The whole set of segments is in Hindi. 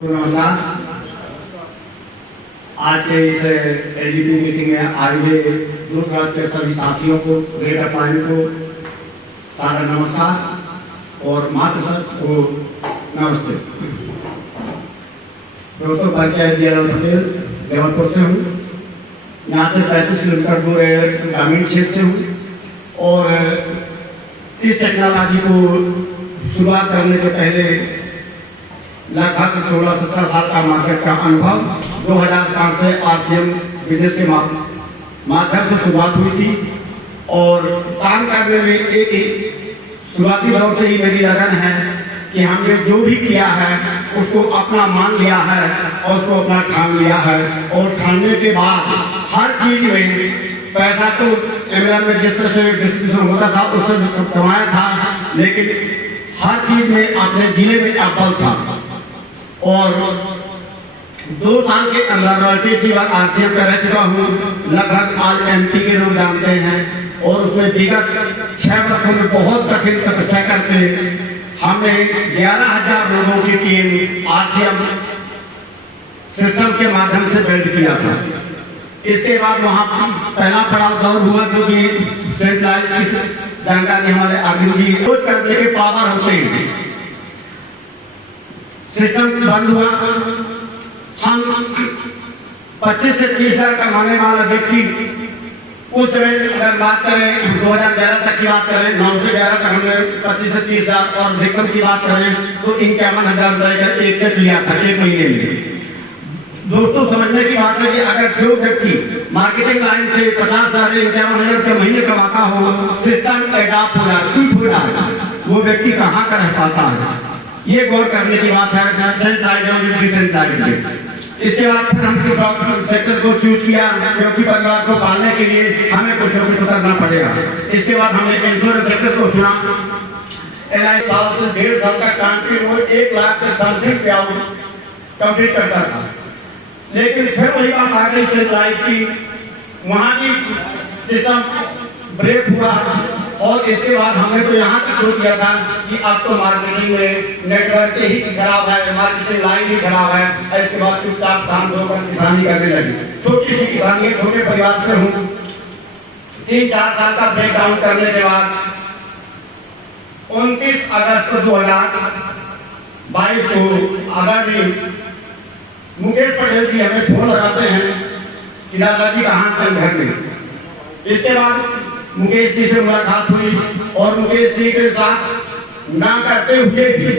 नमस्कार। आज के इस एलडीपी मीटिंग में आए हुए दूर दराज के सभी साथियों को, ग्रेटर पानी को सारा नमस्कार और मातृ को नमस्ते। दोस्तों, पंचायत जयराम पटेल जबलपुर से हूँ। यहाँ से 35 किलोमीटर दूर ग्रामीण क्षेत्र से हूँ और इस टेक्नोलॉजी को शुरुआत करने के पहले लगभग 16-17 साल का मार्केट का अनुभव 2005 से आरसीएम बिजनेस के माध्यम से शुरुआत हुई थी और काम करने में एक शुरुआती दौर से ही मेरी लगन है कि हमने जो भी किया है उसको अपना मान लिया है और उसको अपना ठान लिया है। और ठानने के बाद हर चीज में पैसा तो एमएलए में जिस तरह से डिस्ट्रीब्यूशन होता था उससे कमाया था, लेकिन हर चीज में अपने जिले में अव्वल था। और 2 साल के अंदर रॉयल्टी की बात आरसीएम का रह चुका हूँ। लगभग आज एमपी के लोग जानते हैं और उसमें विगत 6 वर्षों में बहुत कठिन तपस्या करके हमने 11,000 लोगों की टीम आरसीएम सिस्टम के माध्यम से बिल्ड किया था। इसके बाद वहाँ पहला पड़ाव दौर हुआ क्योंकि सेंट्रलाइज जानकारी हमारे आगे जी कुछ करने के पावर होते हैं। सिस्टम बंद हुआ। हम 25 से 30 हजार कमाने वाला व्यक्ति उस समय अगर बात करें 2011 तक की बात करें, 9 से 11 तक हमने 25 से 30 हजार और विक्रम की बात करें तो 51,000 रुपए का एक चेक लिया था 1 महीने में। दोस्तों, समझने की बात है कि अगर जो व्यक्ति मार्केटिंग लाइन से 50,000 से 51,000 रुपये महीने कमाता हो, सिस्टम एडाप्ट हो जाए, ठीक हो जाए, वो व्यक्ति कहाँ का रह पाता है, ये गौर करने की बात है। इसके बाद फिर हम सेक्टर को चूज किया क्योंकि परिवार को पालने के लिए हमें कुछ न कुछ करना पड़ेगा। इसके बाद हमने इंश्योरेंस सेक्टर को चुना। LIC साल से 1.5 साल का कंटिन्यू 1 लाख के समथिंग पे आउट कंप्लीट करता था, लेकिन फिर वही बात आ गई सेंट्रलाइज की, वहां भी सिस्टम ब्रेक हुआ और इसके बाद हमने तो यहाँ तक सोच किया था कि अब तो मार्केटिंग में नेटवर्क ही खराब है, मार्केटिंग लाइन ही खराब है। इसके बाद चुपचाप शाम होकर किसानी करने लगी। छोटी सी किसानी, छोटे परिवार से हूँ। 3-4 साल का ब्रेक डाउन करने के बाद 29 अगस्त 2022 को आदरणीय मुकेश पटेल जी हमें फोन लगाते हैं कि दादाजी कहाँ थे घर में। इसके बाद मुकेश जी से मुलाकात हुई और मुकेश जी के साथ ना करते हुए भी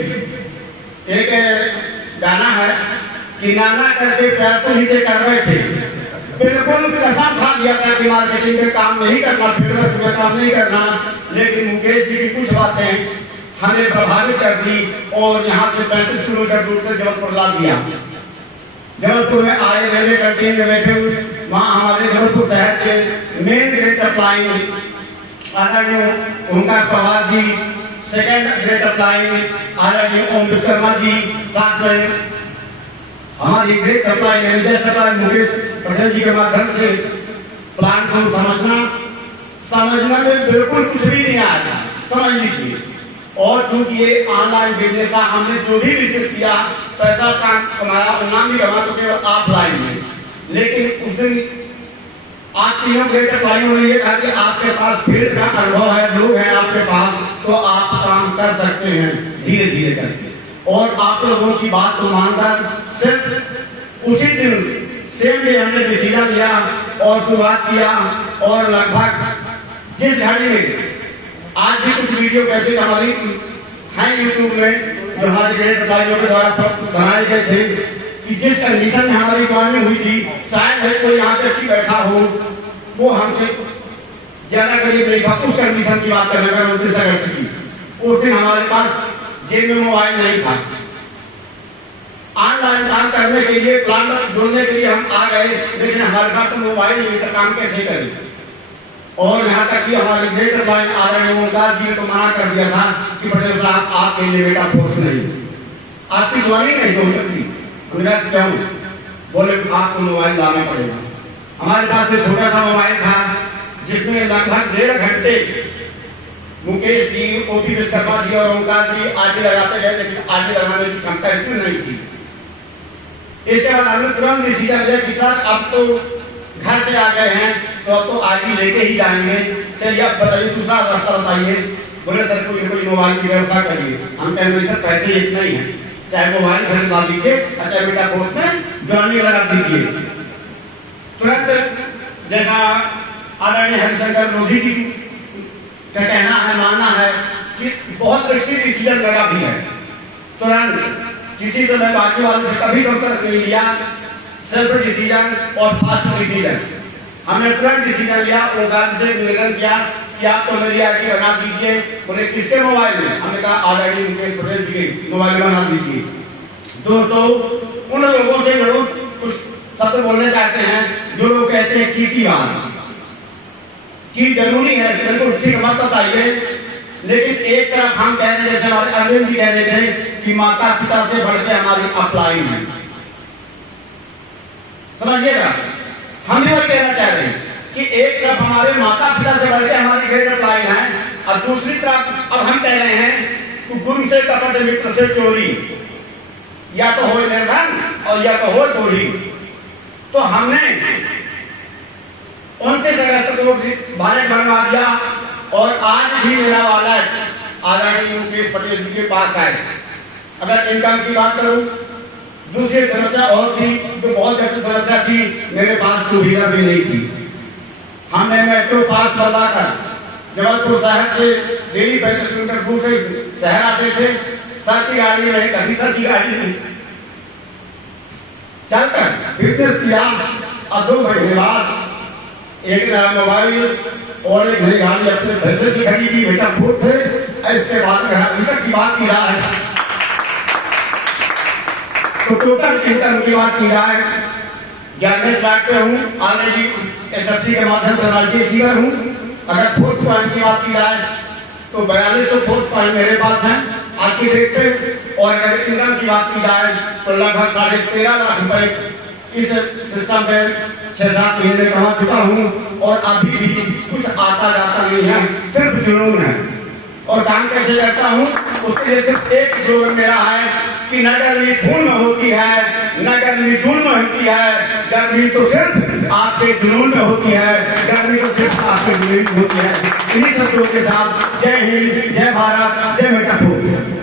एक गाना है कि नाना करके पैर तो नीचे कर रहे थे। बिल्कुल कसम खा लिया था कि मार्केटिंग में काम नहीं करना, फेडरल में काम नहीं करना, लेकिन मुकेश जी की कुछ बातें हमें प्रभावित कर दी और यहाँ से 35 किलोमीटर दूर से जबलपुर ला दिया। जबलपुर में आए रेलवे कैंटीन में बैठे हुए, वहाँ हमारे जबलपुर शहर के मेन ग्रेट अप्लाई आदरणीय ओंकार पवार जी, सेकेंड ग्रेट अप्लाई आदरणीय ओम विश्वकर्मा जी, साथ में हमारी ग्रेट अप्लाई मैनेजर सप्लाई मुकेश पटेल जी के माध्यम से प्लान को समझने में बिल्कुल कुछ भी नहीं आया था, समझ लीजिए। और चूंकि ये ऑनलाइन बिजनेस था, हमने जो भी बिजनेस किया पैसा कमाया, नाम भी कमा तो केवल ऑफलाइन में। लेकिन उस दिन आप तीनों ग्रेट अप्लाइयों ने ये कहा कि आपके पास फील्ड का अनुभव है, लोग हैं आपके पास, तो आप काम कर सकते हैं धीरे धीरे करके। और आप लोगों की बात को मानकर सिर्फ उसी दिन सेम डे हमने डिसीजन लिया और शुरुआत किया। और लगभग जिस घड़ी में आज भी कुछ वीडियो कैसे हमारी हैं यूट्यूब में जो हमारे ग्रेट अप्लाइयों के द्वारा बनाए गए थे कि जिस कंडीशन में हमारी ज्वाइनिंग हुई थी, शायद है कोई यहाँ पे बैठा हो वो हमसे ज्यादा करीब नहीं था उस कंडीशन की बात करने का। 29 अगस्त की उस दिन हमारे पास जेब में मोबाइल नहीं था। ऑनलाइन काम करने के लिए, प्लान जोड़ने के लिए हम आ गए, लेकिन हमारे पास तो मोबाइल नहीं था, काम कैसे करें। और यहाँ तक कि हमारे ग्रेट अप्लाई आदरणीय ओंकार जी को मना कर दिया था कि पटेल साहब आपके लिए बेटा फोर्स नहीं, आपकी ज्वाइनिंग नहीं हो सकती। क्यों? बोले आपको मोबाइल लाना पड़ेगा। हमारे पास एक छोटा सा मोबाइल था जिसमें लगभग 1.5 घंटे मुकेश जी, ओपी विश्वकर्मा जी और ओंकार जी आगे लगाते गए, लेकिन आगे लगाने की क्षमता इसमें नहीं थी। इसके बाद हमने तुरंत डिसीजन लिया कि सर अब तो घर से आ गए हैं तो अब तो आईडी लेके ही जाएंगे, चलिए अब बताइए दूसरा रास्ता बताइए। बोले सर कोई मोबाइल की व्यवस्था करिए। हम कहेंगे सर पैसे इतने ही हैं, चाहे मोबाइल खरीदवा दीजिए, अच्छा बेटा कोर्स में ज्वाइनिंग लगा दीजिए। तुरंत जैसा आदरणीय हरिशंकर लोधी जी का कहना है, मानना है कि बहुत अच्छी डिसीजन लगा भी है। तुरंत किसी से मैं बाकी वालों से कभी संपर्क नहीं लिया, सेल्फ डिसीजन और फास्ट डिसीजन। हमने तुरंत डिसीजन लिया, ओंकार से निवेदन किया कि आप तो मेरी आईडी बना दीजिए। बोले किसके मोबाइल में? हमने कहा आदरणीय मुकेश पटेल जी के मोबाइल में बना दीजिए। दोस्तों उन लोगों से जरूर कुछ शब्द बोलने चाहते हैं जो लोग कहते हैं की बात की जरूरी है, बिल्कुल ठीक मत बताइए, लेकिन एक तरफ हम कह रहे जैसे हमारे अरविंद जी कह रहे थे कि माता पिता से बढ़ के हमारी अपलाइन है, समझिएगा। हम भी वही कहना चाह रहे हैं कि एक तरफ हमारे माता पिता से बढ़ के हमारी ग्रेट अपलाइन है, और दूसरी तरफ अब हम कह रहे हैं कि गुरु से कपट मित्र से चोरी, या तो हो निर्धन और या तो हो चोरी। तो हमने 29 अगस्त को वॉलेट बनवा दिया और आज भी मेरा वॉलेट आदरणीय मुकेश पटेल जी के पास है। अगर इनकम की बात करूं, दूसरी समस्या और थी जो बहुत जटिल समस्या थी, मेरे पास टू व्हीलर भी नहीं थी। हमने मेट्रो पास करवाकर जबलपुर शहर से डेली 35 किलोमीटर दूर से शहर आते थे, सर की गाड़ी में, कभी सर की गाड़ी में चलकर फिटनेस किया। अब 2 महीने बाद एक नया मोबाइल और एक नई गाड़ी अपने पैसे से खरीदी, बेटा खुद थे। इसके बाद अभी तक की बात की जाए तो टोटल इनकम की बात की जाए 11 लाख पे हूँ, ऑलरेडी एसएफसी के माध्यम से राज्य सीकर हूँ। अगर फोर्थ पॉइंट की बात की जाए तो 4200 फोर्थ पॉइंट मेरे पास हैं आज की डेट पे, और अगर इनकम की बात की जाए तो लगभग 13.5 लाख रुपए इस सिस्टम में 6-7 महीने कमा चुका हूँ, और अभी भी कुछ आता जाता नहीं है, सिर्फ जुनून है। और काम कैसे करता हूँ उसके लिए सिर्फ एक स्लोगन मेरा है कि न गर्मी खून में होती है, न गर्मी जून में होती है, गर्मी तो सिर्फ आपके जुनून में होती है, गर्मी तो सिर्फ आपके जुनून में होती है। इन्हीं शब्दों के साथ जय हिंद, जय भारत, जय बेटा।